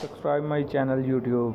Subscribe my channel YouTube.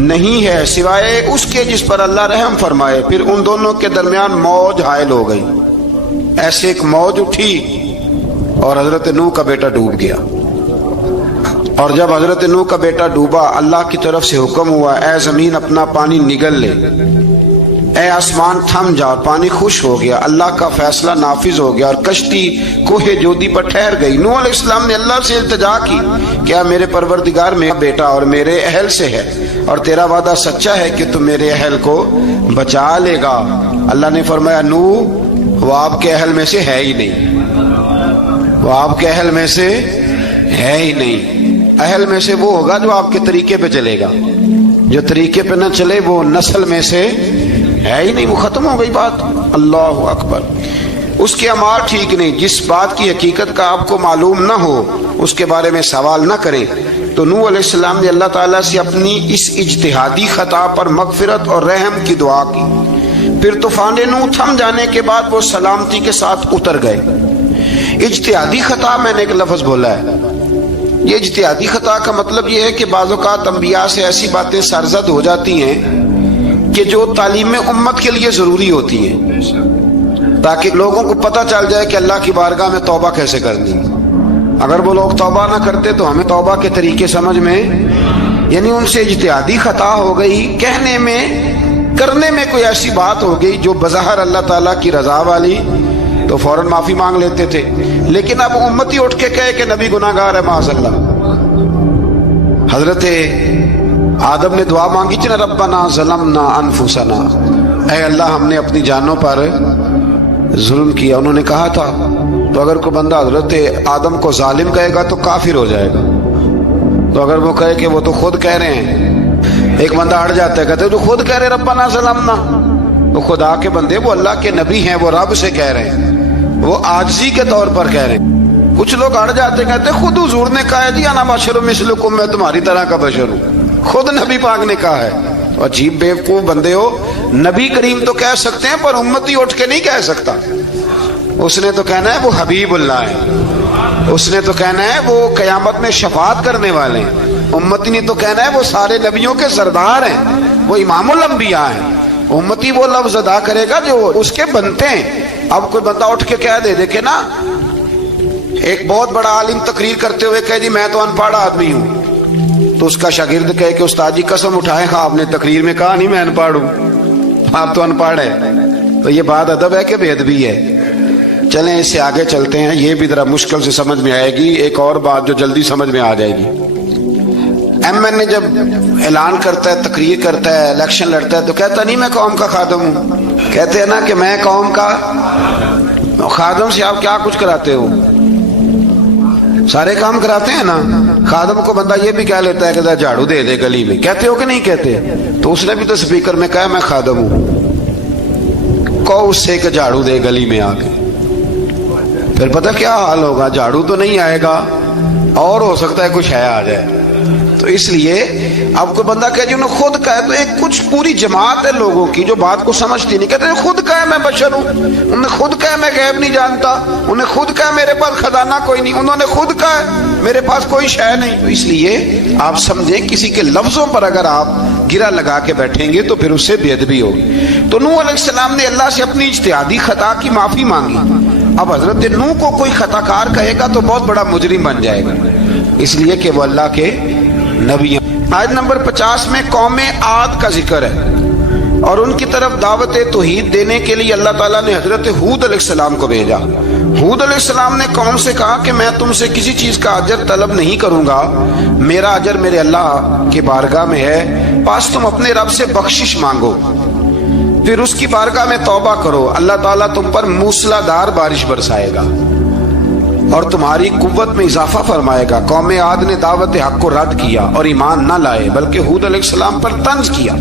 نہیں ہے سوائے اس کے جس پر اللہ رحم فرمائے۔ پھر ان دونوں کے درمیان موج حائل ہو گئی، ایسے ایک موج اٹھی اور حضرت نوح کا بیٹا ڈوب گیا۔ اور جب حضرت نوح کا بیٹا ڈوبا، اللہ کی طرف سے حکم ہوا اے زمین اپنا پانی نگل لے، اے آسمان تھم جا، پانی خشک ہو گیا۔ اللہ کا فیصلہ نافذ ہو گیا اور کشتی کوہ جودی پر ٹھہر گئی۔ نوح علیہ السلام نے اللہ سے التجا کی، کیا میرے پروردگار میرا بیٹا اور میرے اہل سے ہے، اور تیرا وعدہ سچا ہے کہ تم میرے اہل کو بچا لے گا۔ اللہ نے فرمایا نوح وہ آپ کے اہل میں سے ہے ہی نہیں، وہ آپ کے اہل میں سے ہے ہی نہیں۔ اہل میں سے وہ ہوگا جو آپ کے طریقے پہ چلے گا، جو طریقے پہ نہ چلے وہ نسل میں سے ہے ہی نہیں، وہ ختم ہو گئی بات۔ اللہ اکبر۔ اس کے اعمال ٹھیک نہیں، جس بات کی حقیقت کا آپ کو معلوم نہ ہو اس کے بارے میں سوال نہ کریں۔ تو نوح علیہ السلام نے اللہ تعالیٰ سے اپنی اس اجتہادی خطا پر مغفرت اور رحم کی دعا کی۔ پھر طوفان نوح تھم جانے کے بعد وہ سلامتی کے ساتھ اتر گئے۔ اجتہادی خطا میں نے ایک لفظ بولا ہے، یہ اجتہادی خطا کا مطلب یہ ہے کہ بعض اوقات انبیاء سے ایسی باتیں سرزد ہو جاتی ہیں کہ جو تعلیم امت کے لیے ضروری ہوتی ہیں، تاکہ لوگوں کو پتہ چل جائے کہ اللہ کی بارگاہ میں توبہ کیسے کرنی ہے۔ اگر وہ لوگ توبہ نہ کرتے تو ہمیں توبہ کے طریقے سمجھ میں، یعنی ان سے اجتہادی خطا ہو گئی، کہنے میں کرنے میں کوئی ایسی بات ہو گئی جو بظاہر اللہ تعالیٰ کی رضا والی، تو فوراً معافی مانگ لیتے تھے۔ لیکن اب امتی اٹھ کے کہے کہ نبی گناہ گار ہے معاذ اللہ۔ حضرت آدم نے دعا مانگی تھی نا، ربنا ظلمنا انفسنا، اے اللہ ہم نے اپنی جانوں پر ظلم کیا۔ انہوں نے کہا تھا تو اگر کوئی بندہ حضرت آدم کو ظالم کہے گا تو کافر ہو جائے گا، تو اگر وہ کہے کہ وہ تو خود کہہ رہے ہیں، ایک بندہ اڑ جاتا ہے کہتے ہیں جو خود کہہ رہے ربنا ظلمنا، وہ خدا کے بندے، وہ اللہ کے نبی ہیں، وہ رب سے کہہ رہے ہیں، وہ عاجزی کے طور پر کہہ رہے ہیں۔ کچھ لوگ اڑ جاتے کہتے خود حضور نے کہا ہے جی انا بشر مثلکم، میں تمہاری طرح کا بشر ہوں، خود نبی پاک نے کہا ہے۔ تو عجیب بیوقوف بندے ہو، نبی کریم تو کہہ سکتے ہیں پر امتی اٹھ کے نہیں کہہ سکتا۔ اس نے تو کہنا ہے وہ حبیب اللہ ہے، اس نے تو کہنا ہے وہ قیامت میں شفاعت کرنے والے ہیں، امتی نے تو کہنا ہے وہ سارے نبیوں کے سردار ہیں، وہ امام الانبیاء ہیں۔ امتی وہ لفظ ادا کرے گا جو اس کے بنتے ہیں۔ اب کوئی بندہ اٹھ کے کہہ دے، دیکھے نا ایک بہت بڑا عالم تقریر کرتے ہوئے کہہ دی میں تو ان پڑھ آدمی ہوں، تو اس کا شاگرد کہے کہ استاد جی قسم اٹھائے ہاں آپ نے تقریر میں کہا نہیں میں ان پڑھ ہوں، آپ تو ان پڑھ ہے۔ تو یہ بات ادب ہے کہ بے ادبی ہے؟ چلیں اس سے آگے چلتے ہیں، یہ بھی ذرا مشکل سے سمجھ میں آئے گی۔ ایک اور بات جو جلدی سمجھ میں آ جائے گی، ایم این اے جب اعلان کرتا ہے، تقریر کرتا ہے، الیکشن لڑتا ہے تو کہتا نہیں میں قوم کا خادم ہوں، کہتے ہیں نا کہ میں قوم کا خادم سے آپ کیا کچھ کراتے ہو؟ سارے کام کراتے ہیں نا۔ خادم کو بندہ یہ بھی کہہ لیتا ہے کہ ذرا جھاڑو دے دے گلی میں، کہتے ہو کہ نہیں کہتے؟ تو اس نے بھی تو سپیکر میں کہا میں خادم ہوں، کہو اس سے کہ جھاڑو دے گلی میں آ کے، پھر پتہ کیا حال ہوگا؟ جھاڑو تو نہیں آئے گا اور ہو سکتا ہے کچھ ہے آ جائے۔ تو اس لیے اب کوئی بندہ کہے جنہوں خود کہے، تو ایک کچھ پوری جماعت ہے لوگوں کی جو بات کو سمجھتی نہیں، کہتے ہیں خود کہے میں بشر ہوں، انہوں نے خود کہے میں غیب نہیں جانتا، انہوں نے خود کہے میرے پاس خزانہ کوئی نہیں، انہوں نے خود کہے میرے پاس کوئی شے نہیں۔ تو اس لیے آپ سمجھیں کسی کے لفظوں پر اگر آپ گرا لگا کے بیٹھیں گے تو پھر اس سے بے ادبی ہوگی۔ تو نوح علیہ السلام نے اللہ سے اپنی اجتہادی خطا کی معافی مانگی۔ اب حضرت نوح کو کوئی خطا کار کہے گا تو بہت بڑا مجرم بن جائے گا، اس لیے کہ وہ اللہ کے نبی۔ آیت نمبر 50 میں قوم عاد کا ذکر ہے، اور ان کی طرف دعوت توحید دینے کے لیے اللہ تعالیٰ نے حضرت ہود علیہ السلام کو بھیجا۔ ہود علیہ السلام نے قوم سے کہا کہ میں تم سے کسی چیز کا اجر طلب نہیں کروں گا، میرا اجر میرے اللہ کی بارگاہ میں ہے، بس تم اپنے رب سے بخشش مانگو، پھر اس کی بارگاہ میں توبہ کرو، اللہ تعالیٰ تم پر موسلا دار بارش برسائے گا اور تمہاری قوت میں اضافہ فرمائے گا۔ قوم عاد نے دعوت حق کو رد کیا اور ایمان نہ لائے، بلکہ ہود علیہ السلام پر طنز کیا۔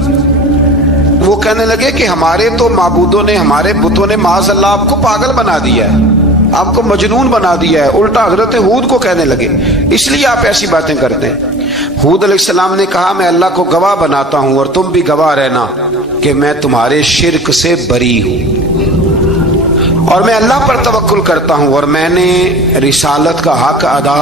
وہ کہنے لگے کہ ہمارے تو معبودوں نے، ہمارے بتوں نے معاذ اللہ آپ کو پاگل بنا دیا ہے، آپ کو مجنون بنا دیا ہے۔ الٹا حضرت ہود کو کہنے لگے اس لیے آپ ایسی باتیں کرتے ہیں۔ ہود علیہ السلام نے کہا میں اللہ کو گواہ بناتا ہوں اور تم بھی گواہ رہنا کہ میں تمہارے شرک سے بری ہوں، اور میں اللہ پر توکل کرتا ہوں، اور میں نے رسالت کا حق ادا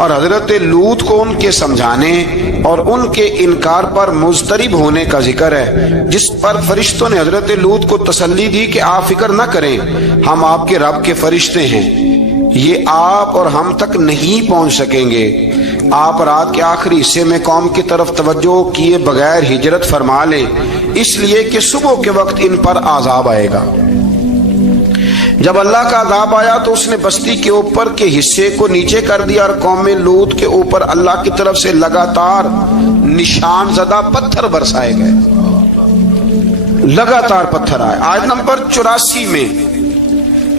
اور حضرت لوط کو ان کے سمجھانے اور ان کے انکار پر مضطرب ہونے کا ذکر ہے، جس پر فرشتوں نے حضرت لوط کو تسلی دی کہ آپ فکر نہ کریں، ہم آپ کے رب کے فرشتے ہیں، یہ آپ اور ہم تک نہیں پہنچ سکیں گے۔ آپ رات کے آخری حصے میں قوم کی طرف توجہ کیے بغیر ہجرت فرما لیں، اس لیے کہ صبح کے وقت ان پر عذاب آئے گا۔ جب اللہ کا عذاب آیا تو اس نے بستی کے اوپر کے حصے کو نیچے کر دیا اور قوم لوط کے اوپر اللہ کی طرف سے لگاتار نشان زدہ پتھر برسائے گئے، لگاتار پتھر آئے۔ آیت نمبر 84 میں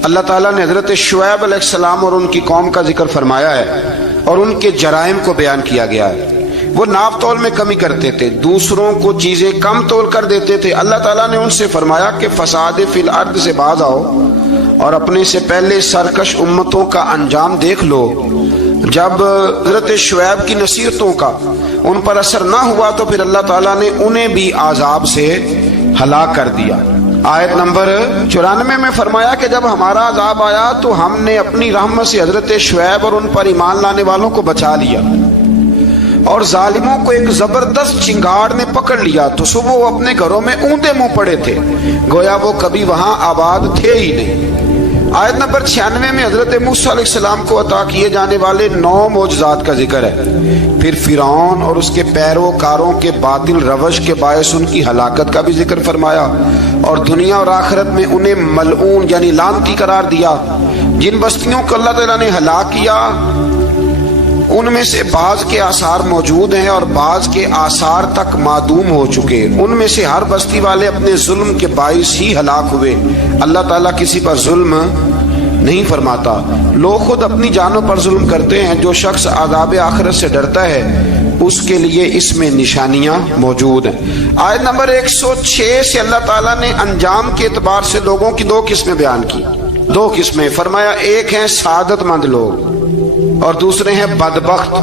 اللہ تعالیٰ نے حضرت شعیب علیہ السلام اور ان کی قوم کا ذکر فرمایا ہے اور ان کے جرائم کو بیان کیا گیا ہے۔ وہ ناپ تول میں کمی کرتے تھے، دوسروں کو چیزیں کم تول کر دیتے تھے۔ اللہ تعالیٰ نے ان سے فرمایا کہ فساد فی الارض سے باز آؤ اور اپنے سے پہلے سرکش امتوں کا انجام دیکھ لو۔ جب حضرت شعیب کی نصیحتوں کا ان پر اثر نہ ہوا تو پھر اللہ تعالیٰ نے انہیں بھی عذاب سے ہلاک کر دیا۔ آیت نمبر 94 میں فرمایا کہ جب ہمارا عذاب آیا تو ہم نے اپنی رحمت سے حضرت شعیب اور ان پر ایمان لانے والوں کو بچا لیا، اور ظالموں کو ایک زبردست چنگاڑ نے پکڑ لیا تو صبح وہ اپنے گھروں میں اوندا منہ پڑے تھے، گویا وہ کبھی وہاں آباد تھے ہی نہیں۔ آیت نمبر 96 میں حضرت موسیٰ علیہ السلام کو عطا کیے جانے والے 9 معجزات کا ذکر ہے۔ پھر فرعون اور اس کے پیروکاروں کے باطل روش کے باعث ان کی ہلاکت کا بھی ذکر فرمایا، اور دنیا اور آخرت میں انہیں ملعون یعنی لعنتی قرار دیا۔ جن بستیوں کو اللہ تعالیٰ نے ہلاک کیا ان میں سے بعض کے آثار موجود ہیں اور بعض کے آثار تک معدوم ہو چکے۔ ان میں سے ہر بستی والے اپنے ظلم کے باعث ہی ہلاک ہوئے۔ اللہ تعالیٰ کسی پر ظلم نہیں فرماتا، لوگ خود اپنی جانوں پر ظلم کرتے ہیں۔ جو شخص عذاب آخرت سے ڈرتا ہے اس کے لیے اس میں نشانیاں موجود ہیں۔ آیت نمبر 106 سے اللہ تعالیٰ نے انجام کے اعتبار سے لوگوں کی 2 قسمیں بیان کی، 2 قسمیں فرمایا، ایک ہیں سعادت مند لوگ اور دوسرے ہیں بدبخت۔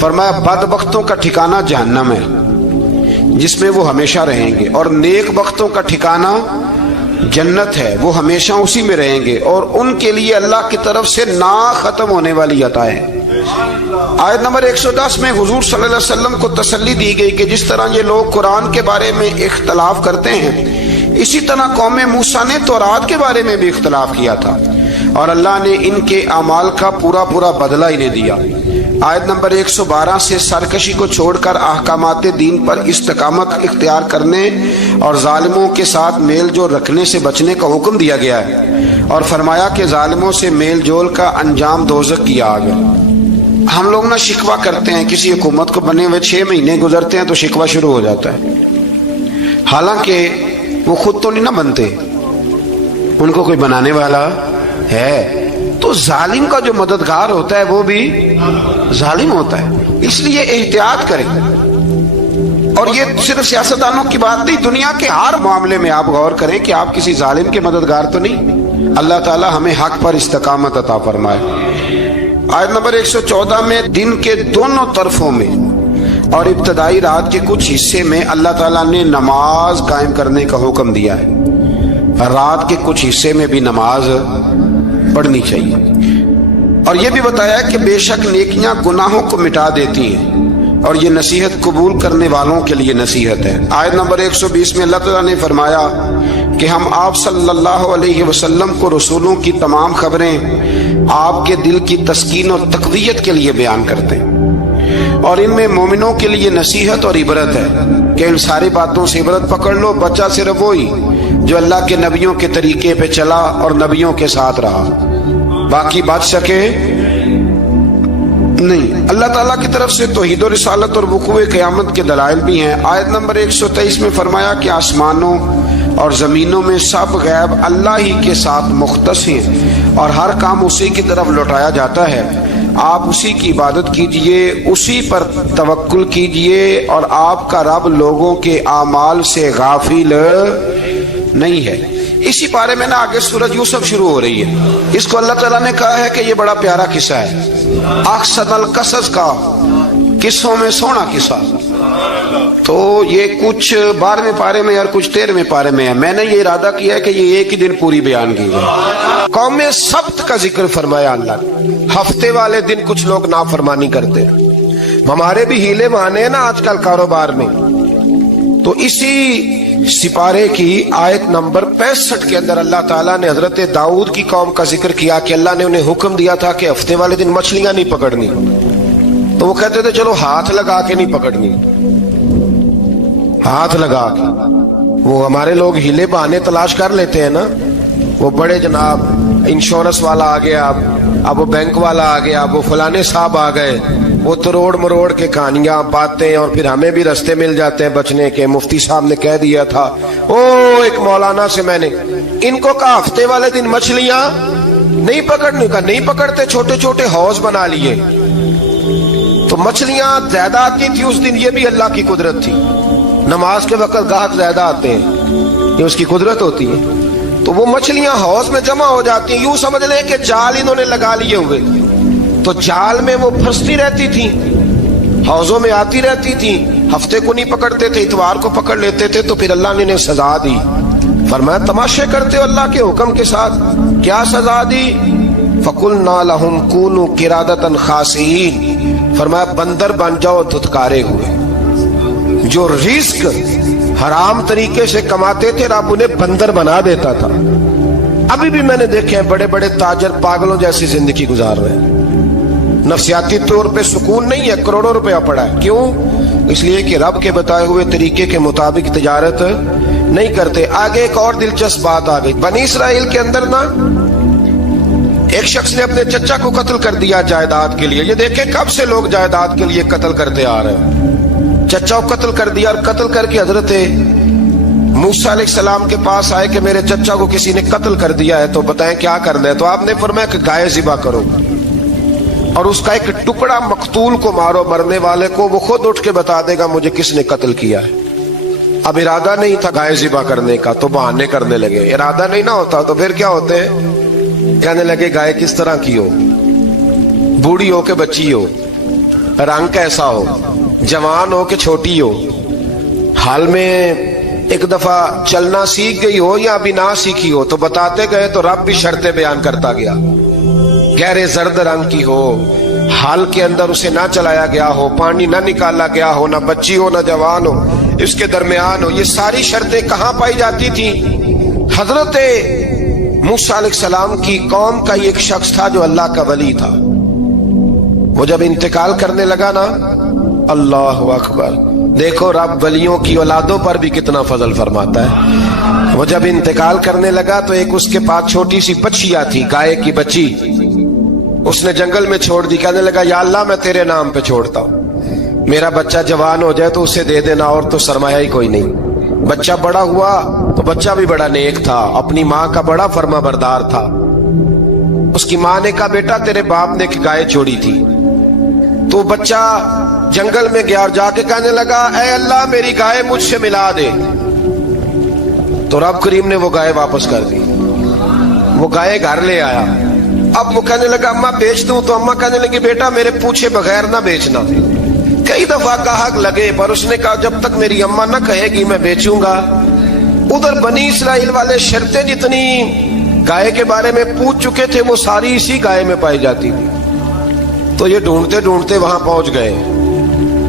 فرمایا بدبختوں کا ٹھکانہ جہنم ہے جس میں وہ ہمیشہ رہیں گے، اور نیک بختوں کا ٹھکانہ جنت ہے، وہ ہمیشہ اسی میں رہیں گے، اور ان کے لیے اللہ کی طرف سے نا ختم ہونے والی عطائیں۔ آیت نمبر 110 میں حضور صلی اللہ علیہ وسلم کو تسلی دی گئی کہ جس طرح یہ لوگ قرآن کے بارے میں اختلاف کرتے ہیں، اسی طرح قوم موسیٰ نے تورات کے بارے میں بھی اختلاف کیا تھا، اور اللہ نے ان کے اعمال کا پورا بدلہ انہیں دیا۔ آیت نمبر 112 سے سرکشی کو چھوڑ کر احکامات دین پر استقامت اختیار کرنے اور ظالموں کے ساتھ میل جول رکھنے سے بچنے کا حکم دیا گیا ہے، اور فرمایا کہ ظالموں سے میل جول کا انجام دوزخ کی آگ ہے۔ ہم لوگ نہ شکوہ کرتے ہیں، کسی حکومت کو بنے ہوئے 6 مہینے گزرتے ہیں تو شکوہ شروع ہو جاتا ہے، حالانکہ وہ خود تو نہیں نہ بنتے، ان کو کوئی بنانے والا ہے۔ تو ظالم کا جو مددگار ہوتا ہے وہ بھی ظالم ہوتا ہے، اس لیے احتیاط کریں۔ اور یہ صرف سیاستدانوں کی بات نہیں، دنیا کے ہر معاملے میں آپ غور کریں کہ آپ کسی ظالم کے مددگار تو نہیں۔ اللہ تعالی ہمیں حق پر استقامت عطا فرمائے۔ آیت نمبر 114 میں دن کے دونوں طرفوں میں اور ابتدائی رات کے کچھ حصے میں اللہ تعالیٰ نے نماز قائم کرنے کا حکم دیا ہے، رات کے کچھ حصے میں بھی نماز پڑھنی چاہیے، اور یہ بھی بتایا کہ بے شک نیکیاں گناہوں کو مٹا دیتی ہیں، اور یہ نصیحت قبول کرنے والوں کے لیے نصیحت ہے۔ آیت نمبر 120 میں اللہ تعالیٰ نے فرمایا کہ ہم آپ صلی اللہ علیہ وسلم کو رسولوں کی تمام خبریں آپ کے دل کی تسکین اور تقویت کے لیے بیان کرتے ہیں، اور ان میں مومنوں کے لیے نصیحت اور عبرت ہے کہ ان ساری باتوں سے عبرت پکڑ لو۔ بچہ صرف وہی جو اللہ کے نبیوں کے طریقے پہ چلا اور نبیوں کے ساتھ رہا، باقی بچ سکے نہیں۔ اللہ تعالیٰ کی طرف سے توحید و رسالت اور وقوع قیامت کے دلائل بھی ہیں۔ آیت نمبر 123 میں فرمایا کہ آسمانوں اور زمینوں میں سب غیب اللہ ہی کے ساتھ مختص ہیں، اور ہر کام اسی کی طرف لوٹایا جاتا ہے۔ آپ اسی کی عبادت کیجئے، اسی پر توکل کیجئے، اور آپ کا رب لوگوں کے اعمال سے غافل نہیں ہے۔ اسی بارے میں نا آگے سورۃ یوسف شروع ہو رہی ہے، اس کو اللہ تعالیٰ نے کہا ہے کہ یہ بڑا پیارا قصہ ہے، احسن القصص کا، قصوں میں سونا قصہ۔ تو یہ کچھ 12ویں پارے میں اور کچھ 13ویں پارے میں ہے. میں نے یہ ارادہ کیا ہے کہ یہ ایک ہی دن پوری بیان کی جائے. قوم سبت کا ذکر فرمایا اللہ نے. ہفتے والے دن کچھ لوگ نافرمانی کرتے. ہمارے بھی ہیلے بہانے ہیں نا آج کل کاروبار میں. تو اسی سپارے کی آیت نمبر 65 کے اندر اللہ تعالیٰ نے حضرت داؤد کی قوم کا ذکر کیا کہ اللہ نے انہیں حکم دیا تھا کہ ہفتے والے دن مچھلیاں نہیں پکڑنی. تو وہ کہتے تھے چلو ہاتھ لگا کے نہیں پکڑنی, ہاتھ لگا کے. وہ ہمارے لوگ ہیلے بہانے تلاش کر لیتے ہیں نا. وہ بڑے جناب انشورنس والا آ گیا, اب وہ بینک والا آ گیا, اب وہ فلانے صاحب آ گئے, وہ تروڑ مروڑ کے کہانیاں باتیں, اور پھر ہمیں بھی رستے مل جاتے ہیں بچنے کے. مفتی صاحب نے کہہ دیا تھا ایک مولانا سے میں نے ان کو کہا ہفتے والے دن مچھلیاں نہیں پکڑنے کا. نہیں پکڑتے, چھوٹے چھوٹے حوض بنا لیے. تو مچھلیاں زیادہ آتی تھی اس دن, یہ بھی اللہ کی قدرت تھی. نماز کے وقت گاہک زیادہ آتے ہیں, یہ اس کی قدرت ہوتی ہے. تو وہ مچھلیاں حوض میں جمع ہو جاتی ہیں. یوں سمجھ لیں کہ جال انہوں نے لگا لیے ہوئے, تو جال میں وہ پھنستی رہتی تھی, حوضوں میں آتی رہتی تھی. ہفتے کو نہیں پکڑتے تھے, اتوار کو پکڑ لیتے تھے. تو پھر اللہ نے انہیں سزا دی. فرمایا تماشے کرتے ہو اللہ کے حکم کے ساتھ. کیا سزا دی؟ فَقُلْنَا لَهُمْ كُونُوا قِرَادَةً خَاسِئِينَ. فرمایا بندر بن جاؤ دھتکارے ہوئے. جو رزق حرام طریقے سے کماتے تھے رب انہیں بندر بنا دیتا تھا. ابھی بھی میں نے دیکھے ہیں بڑے بڑے تاجر پاگلوں جیسی زندگی گزار رہے ہیں. نفسیاتی طور پہ سکون نہیں ہے, کروڑوں روپیہ پڑا ہے. کیوں؟ اس لیے کہ رب کے بتائے ہوئے طریقے کے مطابق تجارت نہیں کرتے. آگے ایک اور دلچسپ بات آ گئی. بنی اسرائیل کے اندر نا ایک شخص نے اپنے چچا کو قتل کر دیا جائیداد کے لیے. یہ دیکھیں کب سے لوگ جائیداد کے لیے قتل کرتے آ رہے ہیں. چچا کو قتل کر دیا, اور قتل کر کے حضرت موسیٰ علیہ السلام کے پاس آئے کہ میرے چچا کو کسی نے قتل کر دیا ہے, تو بتائیں کیا کرنا ہے. تو آپ نے فرمایا کہ گائے ذبح کرو, اور اس کا ایک ٹکڑا مقتول کو مارو, مرنے والے کو. وہ خود اٹھ کے بتا دے گا مجھے کس نے قتل کیا ہے. اب ارادہ نہیں تھا گائے ذبح کرنے کا, تو بہانے کرنے لگے. ارادہ نہیں نہ ہوتا تو پھر کیا ہوتے ہیں, کہنے لگے گائے کس طرح کی ہو, بوڑھی ہو کہ بچی ہو, رنگ کیسا ہو, جوان ہو کہ چھوٹی ہو, حال میں ایک دفعہ چلنا سیکھ گئی ہو یا ابھی نہ سیکھی ہو. تو بتاتے گئے تو رب بھی شرطیں بیان کرتا گیا. گہرے زرد رنگ کی ہو, حال کے اندر اسے نہ چلایا گیا ہو, پانی نہ نکالا گیا ہو, نہ بچی ہو نہ جوان ہو, اس کے درمیان ہو. یہ ساری شرطیں کہاں پائی جاتی تھی؟ حضرت موسیٰ علیہ السلام کی قوم کا ایک شخص تھا جو اللہ کا ولی تھا. وہ جب انتقال کرنے لگا نا, اللہ اکبر, دیکھو رب ولیوں کی اولادوں پر بھی کتنا فضل فرماتا ہے. وہ جب انتقال کرنے لگا تو ایک اس کے پاس چھوٹی سی بچیا تھی, گائے کی بچی. اس نے جنگل میں چھوڑ دی. کہنے لگا یا اللہ میں تیرے نام پہ چھوڑتا ہوں, میرا بچہ جوان ہو جائے تو اسے دے دینا, اور تو سرمایہ ہی کوئی نہیں. بچہ بڑا ہوا تو بچہ بھی بڑا نیک تھا, اپنی ماں کا بڑا فرما بردار تھا. اس کی ماں نے کہا بیٹا تیرے باپ نے ایک گائے چھوڑی تھی. تو بچہ جنگل میں گیا اور جا کے کہنے لگا اے اللہ میری گائے مجھ سے ملا دے. تو رب کریم نے وہ گائے واپس کر دی. وہ گائے گھر لے آیا. اب وہ کہنے لگا اماں بیچ دوں, تو اماں کہنے لگی بیٹا میرے پوچھے بغیر نہ بیچنا. کئی دفعہ گاہک لگے, پر اس نے کہا جب تک میری اماں نہ کہے گی میں بیچوں گا. ادھر بنی اسرائیل والے شرطیں جتنی گائے کے بارے میں پوچھ چکے تھے وہ ساری اسی گائے میں پائی جاتی تھی. تو یہ ڈھونڈتے ڈھونڈتے وہاں پہنچ گئے.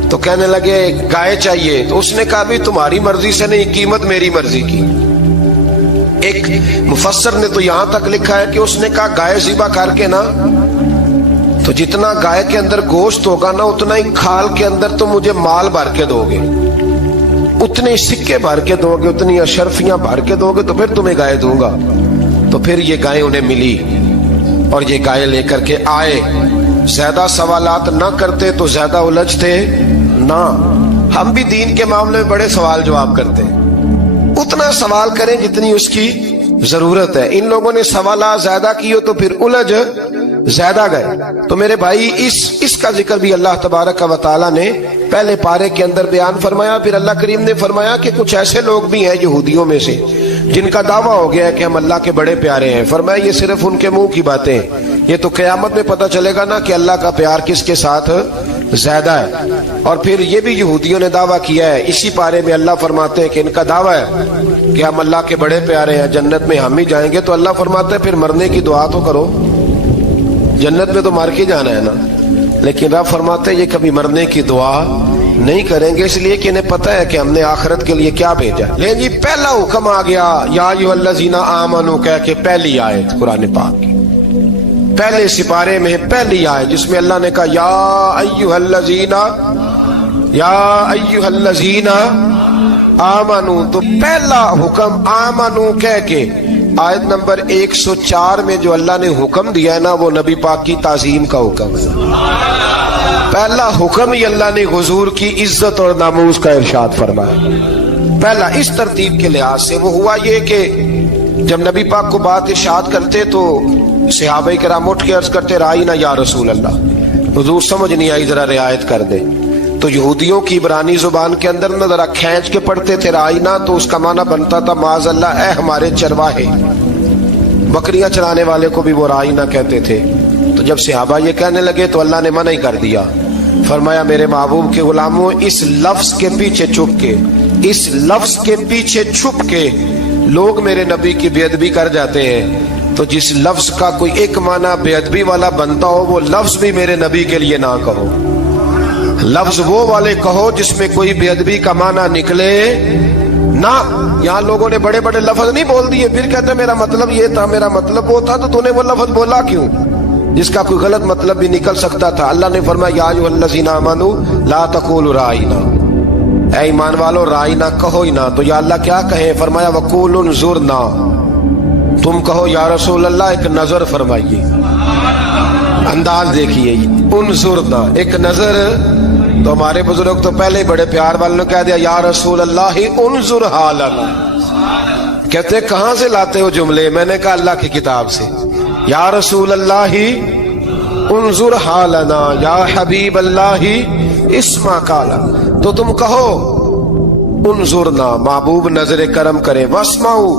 تو کہنے لگے گائے چاہیے. تو اس نے کہا بھی تمہاری مرضی سے نہیں, قیمت میری مرضی کی. ایک مفسر نے تو یہاں تک لکھا ہے کہ اس نے کہا گائے ذبح کر کے نا, تو جتنا گائے کے اندر گوشت ہوگا نا اتنا ہی کھال کے اندر تو مجھے مال بھر کے دو گے, اتنے سکے بھر کے دو گے, اتنی اشرفیاں بھر کے دو گے, تو پھر تمہیں گائے دوں گا. تو پھر یہ گائے انہیں ملی اور یہ گائے لے کر کے آئے. زیادہ سوالات نہ کرتے تو زیادہ الجھتے نہ. ہم بھی دین کے معاملے میں بڑے سوال جواب کرتے ہیں. اتنا سوال کریں جتنی اس کی ضرورت ہے. ان لوگوں نے سوالات زیادہ کیے تو پھر الجھ زیادہ گئے. تو میرے بھائی اس کا ذکر بھی اللہ تبارک و تعالیٰ نے پہلے پارے کے اندر بیان فرمایا. پھر اللہ کریم نے فرمایا کہ کچھ ایسے لوگ بھی ہیں یہودیوں میں سے جن کا دعویٰ ہو گیا ہے کہ ہم اللہ کے بڑے پیارے ہیں. فرمایا یہ صرف ان کے منہ کی باتیں ہیں, یہ تو قیامت میں پتہ چلے گا نا کہ اللہ کا پیار کس کے ساتھ زیادہ ہے. اور پھر یہ بھی یہودیوں نے دعویٰ کیا ہے اسی پارے میں. اللہ فرماتے ہیں کہ ان کا دعویٰ ہے کہ ہم اللہ کے بڑے پیارے ہیں, جنت میں ہم ہی جائیں گے. تو اللہ فرماتا ہے پھر مرنے کی دعا تو کرو, جنت میں تو مر کے جانا ہے نا. لیکن رب فرماتے ہیں یہ کبھی مرنے کی دعا نہیں کریں گے, اس لیے کہ انہیں پتہ ہے کہ ہم نے آخرت کے لیے کیا بھیجا. لیکن جی پہلا حکم آ گیا یا ایھا الذین آمنوا کہہ کے, پہلی آیت قرآن پاک کی پہلے سپارے میں پہلی آیت جس میں اللہ نے کہا یا ایھا الذین آمنوا. تو پہلا حکم آمنوا کہہ کے آیت نمبر 104 میں جو اللہ نے حکم دیا ہے نا وہ نبی پاک کی تعظیم کا حکم ہے. پہلا حکم ہی اللہ نے حضور کی عزت اور ناموس کا ارشاد فرمایا. پہلا اس ترتیب کے لحاظ سے وہ ہوا یہ کہ جب نبی پاک کو بات ارشاد کرتے تو صحابہ کرام اٹھ کے عرض کرتے رائینا یا رسول اللہ, حضور سمجھ نہیں آئی ذرا رعایت کر دے. تو یہودیوں کی عبرانی زبان کے اندر نہ ذرا کھینچ کے پڑھتے تھے رائینا, تو اس کا معنی بنتا تھا معاذ اللہ اے ہمارے چرواہے. بکریاں چرانے والے کو بھی وہ رائینا کہتے تھے. تو جب صحابہ یہ کہنے لگے تو اللہ نے منع ہی کر دیا. فرمایا میرے محبوب کے غلاموں اس لفظ کے پیچھے چھپ کے, اس لفظ کے پیچھے چھپ کے لوگ میرے نبی کی بے ادبی کر جاتے ہیں. تو جس لفظ کا کوئی ایک معنی بے ادبی والا بنتا ہو وہ لفظ بھی میرے نبی کے لیے نہ کہو. لفظ وہ والے کہو جس میں کوئی بے ادبی کا معنی نکلے نہ. یہاں لوگوں نے بڑے بڑے لفظ نہیں بول دیے پھر کہتے میرا مطلب یہ تھا, میرا مطلب وہ تھا. تو تو نے وہ لفظ بولا کیوں جس کا کوئی غلط مطلب بھی نکل سکتا تھا. اللہ نے فرمایا یا ایھا الذین آمنوا لا تقولوا رائینا, اے ایمان والو رائینا کہو ہی نہ. تو یا اللہ کیا کہیں؟ فرمایا وقولوا انظرنا, تم کہو یا رسول اللہ ایک نظر فرمائیے. انداز دیکھیے انظرنا ایک نظر. تو ہمارے بزرگ تو پہلے ہی بڑے پیار والوں نے کہہ دیا یا رسول اللہ انظر حالنا. کہتے کہاں سے لاتے ہو جملے؟ میں نے کہا اللہ کی کتاب سے. یا رسول اللہ انظر حالنا یا حبیب اللہ اسمع قالا. تو تم کہو انظرنا, محبوب نظر کرم کرے. واسمعوا,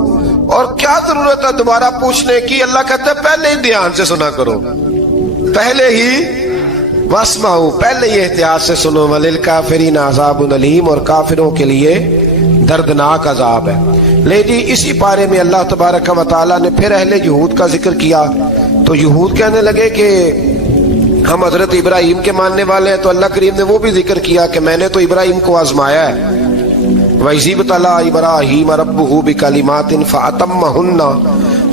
اور کیا ضرورت ہے دوبارہ پوچھنے کی؟ اللہ کہتا ہے پہلے ہی دھیان سے سنا کرو, پہلے ہی واسمعوا, پہلے ہی احتیاط سے سنو. وللکافرین عذاب علیم, اور کافروں کے لیے دردناک عذاب ہے. لے جی اسی پارے میں اللہ تبارک و تعالیٰ نے پھر اہل یہود کا ذکر کیا. تو یہود کہنے لگے کہ ہم حضرت ابراہیم کے ماننے والے ہیں. تو اللہ کریم نے وہ بھی ذکر کیا کہ میں نے تو ابراہیم کو آزمایا ہے. وَإِذِ ابْتَلَىٰ إِبْرَاهِيمَ رَبُّهُ بِكَلِمَاتٍ فَأَتَمَّهُنَّ,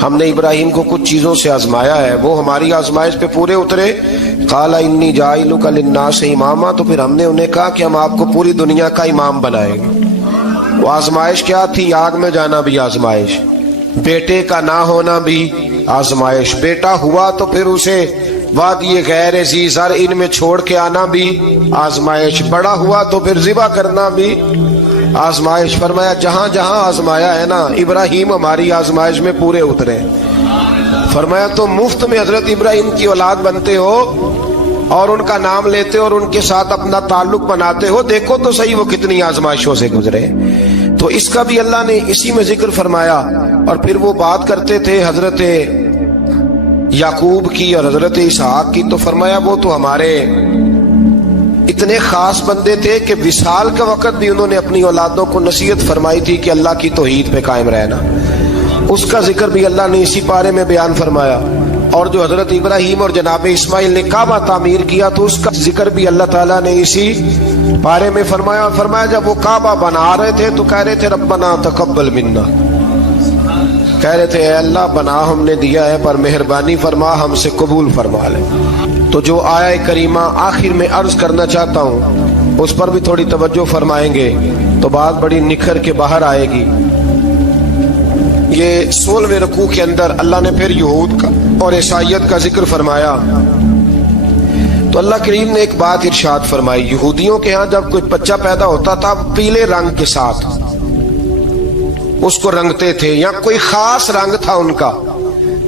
ہم نے ابراہیم کو کچھ چیزوں سے آزمایا ہے, وہ ہماری آزمائش پہ پورے اترے. قَالَ إِنِّي جَاعِلُكَ لِلنَّاسِ إِمَامًا, تو پھر ہم نے انہیں کہا کہ ہم آپ کو پوری دنیا کا امام بنائیں گے. وہ آزمائش کیا تھی؟ آگ میں جانا بھی آزمائش, بیٹے کا نہ ہونا بھی آزمائش, بیٹا ہوا تو پھر اسے وادی غیر ذی زرع ان میں چھوڑ کے آنا بھی آزمائش, بڑا ہوا تو پھر ذبح کرنا بھی آزمائش. فرمایا جہاں جہاں آزمایا ہے نا ابراہیم ہماری آزمائش میں پورے اترے. فرمایا تو مفت میں حضرت ابراہیم کی اولاد بنتے ہو اور ان کا نام لیتے ہو اور ان کے ساتھ اپنا تعلق بناتے ہو, دیکھو تو صحیح وہ کتنی آزمائشوں سے گزرے. تو اس کا بھی اللہ نے اسی میں ذکر فرمایا. اور پھر وہ بات کرتے تھے حضرت یعقوب کی اور حضرت اسحاق کی. تو فرمایا وہ تو ہمارے اتنے خاص بندے تھے کہ وصال کے وقت بھی انہوں نے اپنی اولادوں کو نصیحت فرمائی تھی کہ اللہ کی توحید پہ قائم رہنا. اس کا ذکر بھی اللہ نے اسی پارے میں بیان فرمایا. اور جو حضرت ابراہیم اور جناب اسماعیل نے کعبہ تعمیر کیا تو اس کا ذکر بھی اللہ تعالیٰ نے اسی بارے میں فرمایا. فرمایا جب وہ کعبہ بنا رہے تھے تو کہہ رہے تھے ربنا تقبل منا, کہہ رہے تھے اے اللہ بنا ہم نے دیا ہے پر مہربانی فرما ہم سے قبول فرما لے. تو جو آیہ کریمہ آخر میں عرض کرنا چاہتا ہوں اس پر بھی تھوڑی توجہ فرمائیں گے تو بات بڑی نکھر کے باہر آئے گی. یہ 16ویں رکوع کے اندر اللہ نے پھر یہود کا اور عیسائیت کا ذکر فرمایا. تو اللہ کریم نے ایک بات ارشاد فرمائی. یہودیوں کے ہاں جب کوئی بچہ پیدا ہوتا تھا پیلے رنگ کے ساتھ اس کو رنگتے تھے, یا کوئی خاص رنگ تھا ان کا.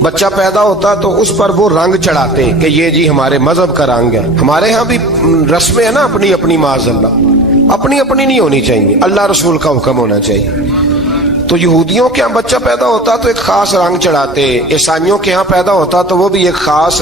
بچہ پیدا ہوتا تو اس پر وہ رنگ چڑھاتے کہ یہ جی ہمارے مذہب کا رنگ ہے. ہمارے ہاں بھی رسمیں ہیں نا اپنی اپنی, معاذ اللہ اپنی اپنی نہیں ہونی چاہیے, اللہ رسول کا حکم ہونا چاہیے. تو یہودیوں کے ہاں بچہ پیدا ہوتا تو ایک خاص رنگ چڑھاتے, عیسائیوں کے ہاں پیدا ہوتا تو وہ بھی ایک خاص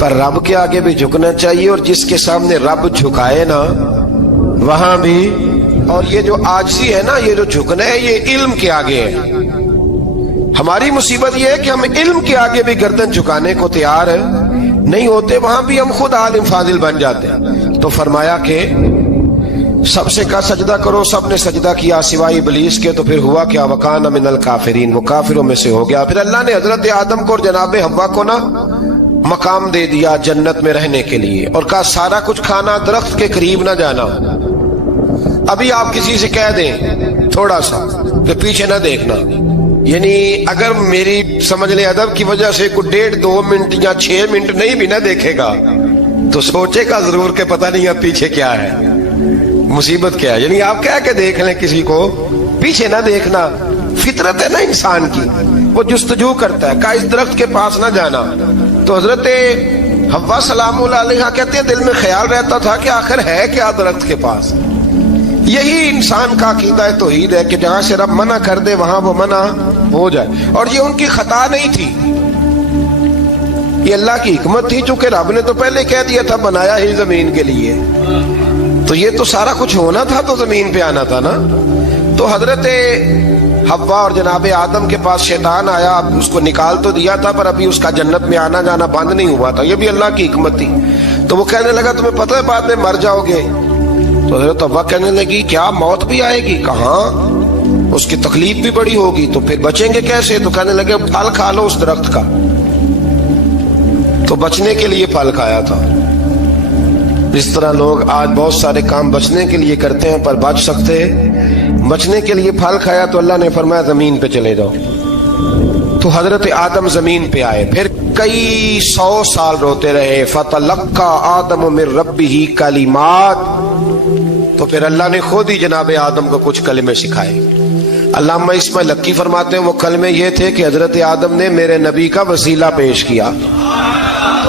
پر رب کے آگے بھی جھکنا چاہیے، اور جس کے سامنے رب جھکائے نا وہاں بھی. اور یہ جو عاجزی ہے نا، یہ جو جھکنا ہے، یہ علم کے آگے ہے. ہماری مصیبت یہ ہے کہ ہم علم کے آگے بھی گردن جھکانے کو تیار نہیں ہوتے، وہاں بھی ہم خود عالم فاضل بن جاتے ہیں. تو فرمایا کہ سب سے کہا سجدہ کرو، سب نے سجدہ کیا سوائے ابلیس کے. تو پھر ہوا کیا؟ وکان من الکافرین، وہ کافروں میں سے ہو گیا. پھر اللہ نے حضرت آدم کو اور جناب حوا کو نا مقام دے دیا جنت میں رہنے کے لیے، اور کہا سارا کچھ کھانا، درخت کے قریب نہ جانا. ابھی آپ کسی سے کہہ دیں تھوڑا سا کہ پیچھے نہ دیکھنا، یعنی اگر میری سمجھ لیں ادب کی وجہ سے کوئی 1.5-2 منٹ یا 6 منٹ نہیں بھی نہ دیکھے گا تو سوچے گا ضرور کہ پتہ نہیں اب پیچھے کیا ہے، مصیبت کیا ہے. یعنی آپ کہہ کے دیکھ لیں کسی کو، پیچھے نہ دیکھنا. فطرت ہے نا انسان کی، وہ جستجو کرتا ہے. کہا اس درخت کے پاس نہ جانا. تو حضرت حوا سلام اللہ علیہا کہتے ہیں دل میں خیال رہتا تھا کہ آخر ہے کیا درخت کے پاس. یہی انسان کا عقیدہ توحید ہے کہ جہاں سے رب منع کر دے وہاں وہ منع ہو جائے. اور یہ ان کی خطا نہیں تھی، یہ اللہ کی حکمت تھی، چونکہ رب نے تو پہلے کہہ دیا تھا بنایا ہی زمین کے لیے، تو یہ تو سارا کچھ ہونا تھا تو زمین پہ آنا تھا نا. تو حضرت حوا اور جناب آدم کے پاس شیطان آیا، اب اس کو نکال تو دیا تھا پر ابھی اس کا جنت میں آنا جانا بند نہیں ہوا تھا، یہ بھی اللہ کی حکمت تھی. تو وہ کہنے لگا تمہیں پتہ ہے بعد میں مر جاؤ گے. تو حضرت حوا کہنے لگی کیا موت بھی آئے گی؟ کہاں، اس کی تکلیف بھی بڑی ہوگی، تو پھر بچیں گے کیسے؟ تو کہنے لگے پھل کھا لو اس درخت کا. تو بچنے کے لیے پھل کھایا تھا. اس طرح لوگ آج بہت سارے کام بچنے کے لیے کرتے ہیں پر بچ سکتے، بچنے کے لیے پھل کھایا تو اللہ نے فرمایا زمین پہ چلے جاؤ. تو حضرت آدم زمین پہ آئے، پھر کئی 100 سال روتے رہے. فَتَلَقَّى آدَمُ مِن رَبِّهِ کَلِمَاتٍ، تو پھر اللہ نے خود ہی جناب آدم کو کچھ کلمے سکھائے. علامہ اسماعیل لکی فرماتے ہیں وہ کلمے یہ تھے کہ حضرت آدم نے میرے نبی کا وسیلہ پیش کیا،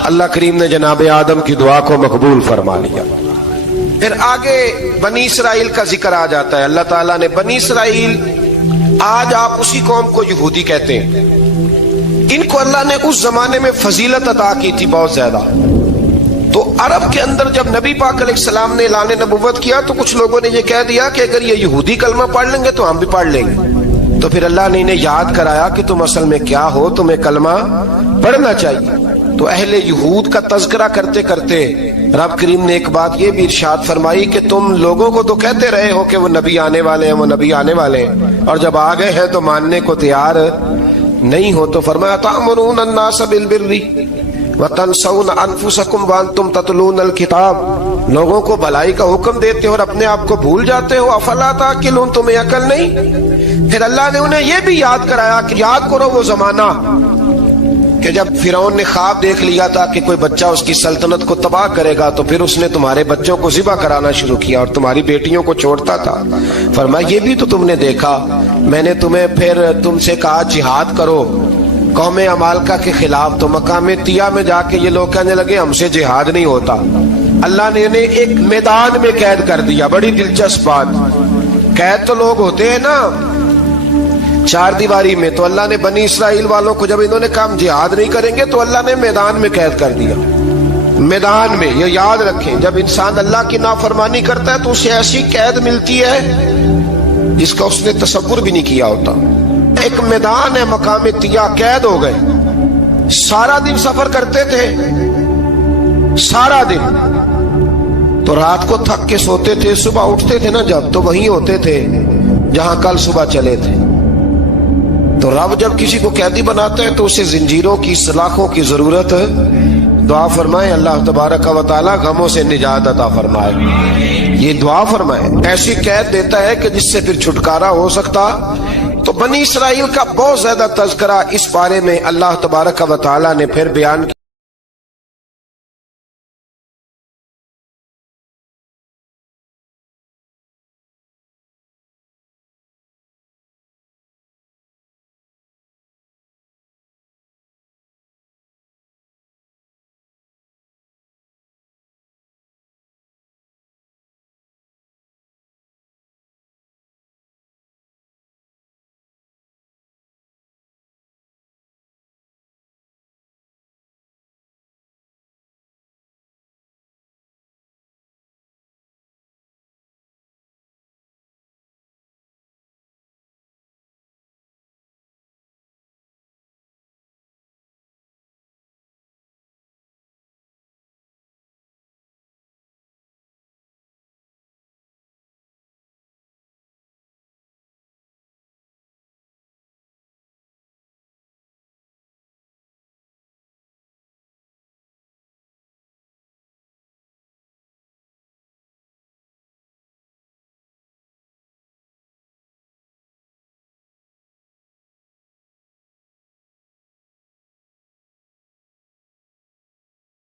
اللہ کریم نے جناب آدم کی دعا کو مقبول فرما لیا. پھر آگے بنی اسرائیل کا ذکر آ جاتا ہے. اللہ تعالیٰ نے بنی اسرائیل، آج آپ اسی قوم کو یہودی کہتے ہیں، ان کو اللہ نے اس زمانے میں فضیلت عطا کی تھی بہت زیادہ. تو عرب کے اندر جب نبی پاک علیہ السلام نے اعلان نبوت کیا تو کچھ لوگوں نے یہ کہہ دیا کہ اگر یہ یہودی کلمہ پڑھ لیں گے تو ہم بھی پڑھ لیں گے. تو پھر اللہ نے انہیں یاد کرایا کہ تم اصل میں کیا ہو، تمہیں کلمہ پڑھنا چاہیے. تو اہل یہود کا تذکرہ کرتے کرتے رب کریم نے ایک بات یہ بھی ارشاد فرمائی کہ تم لوگوں کو تو کہتے رہے ہو کہ وہ نبی آنے والے ہیں، وہ نبی آنے والے ہیں، اور جب آ گئے ہیں تو ماننے کو تیار نہیں ہو. تو فرمایا تأمرون الناس بالبر وتنسون انفسکم وانتم تتلون الکتاب، لوگوں کو بھلائی کا حکم دیتے ہو اور اپنے آپ کو بھول جاتے ہو. افلا تعقلون، تمہیں عقل نہیں؟ پھر اللہ نے انہیں یہ بھی یاد کرایا کہ یاد کرو وہ زمانہ کہ جب فرعون نے خواب دیکھ لیا تھا کہ کوئی بچہ اس کی سلطنت کو تباہ کرے گا، تو پھر اس نے تمہارے بچوں کو ذبح کرانا شروع کیا اور تمہاری بیٹیوں کو چھوڑتا تھا. فرمایا یہ بھی تو تم نے دیکھا، میں نے تمہیں پھر تم سے کہا جہاد کرو قوم عمالقہ کے خلاف، تو مقام طیہ میں جا کے یہ لوگ کہنے لگے ہم سے جہاد نہیں ہوتا. اللہ نے انہیں ایک میدان میں قید کر دیا. بڑی دلچسپ بات، قید تو لوگ ہوتے ہیں نا چار دیواری میں، تو اللہ نے بنی اسرائیل والوں کو جب انہوں نے کہا جہاد نہیں کریں گے تو اللہ نے میدان میں قید کر دیا. میدان میں، یہ یاد رکھیں، جب انسان اللہ کی نافرمانی کرتا ہے تو اسے ایسی قید ملتی ہے جس کا اس نے تصور بھی نہیں کیا ہوتا. ایک میدان ہے مقام طیہ، قید ہو گئے. سارا دن سفر کرتے تھے، سارا دن، تو رات کو تھک کے سوتے تھے، صبح اٹھتے تھے نا جب، تو وہیں ہوتے تھے جہاں کل صبح چلے تھے. تو رب جب کسی کو قیدی بناتا ہے تو اسے زنجیروں کی، سلاخوں کی ضرورت. دعا فرمائے اللہ تبارک و تعالی غموں سے نجات عطا فرمائے. یہ دعا فرمائے، ایسی قید دیتا ہے کہ جس سے پھر چھٹکارا ہو سکتا. تو بنی اسرائیل کا بہت زیادہ تذکرہ اس بارے میں اللہ تبارک و تعالی نے پھر بیان کیا.